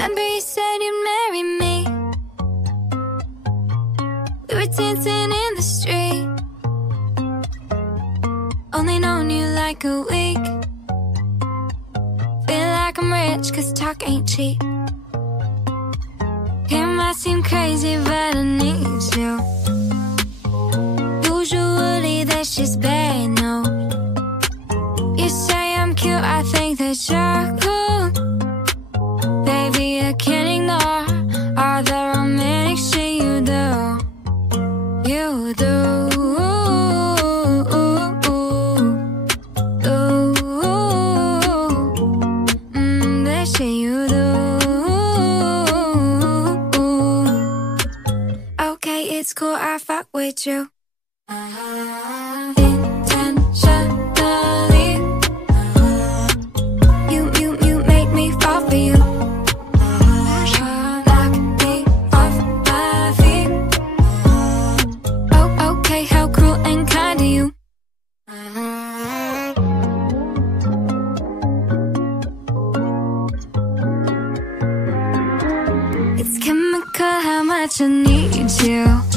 Remember you said you'd marry me. We were dancing in the street. Only known you like a week. Feel like I'm rich, cause talk ain't cheap. It might seem crazy, but I need you. Usually that's just bad, no. You say I'm cute, I think that you're cool. Baby, I can't ignore all the romantic shit you do. You do. That shit you do. Okay, it's cool, I fuck with you. Intentionally. You make me fall for you. Knock me off my feet. Oh, okay, how cruel and kind of you. It's chemical how much I need you.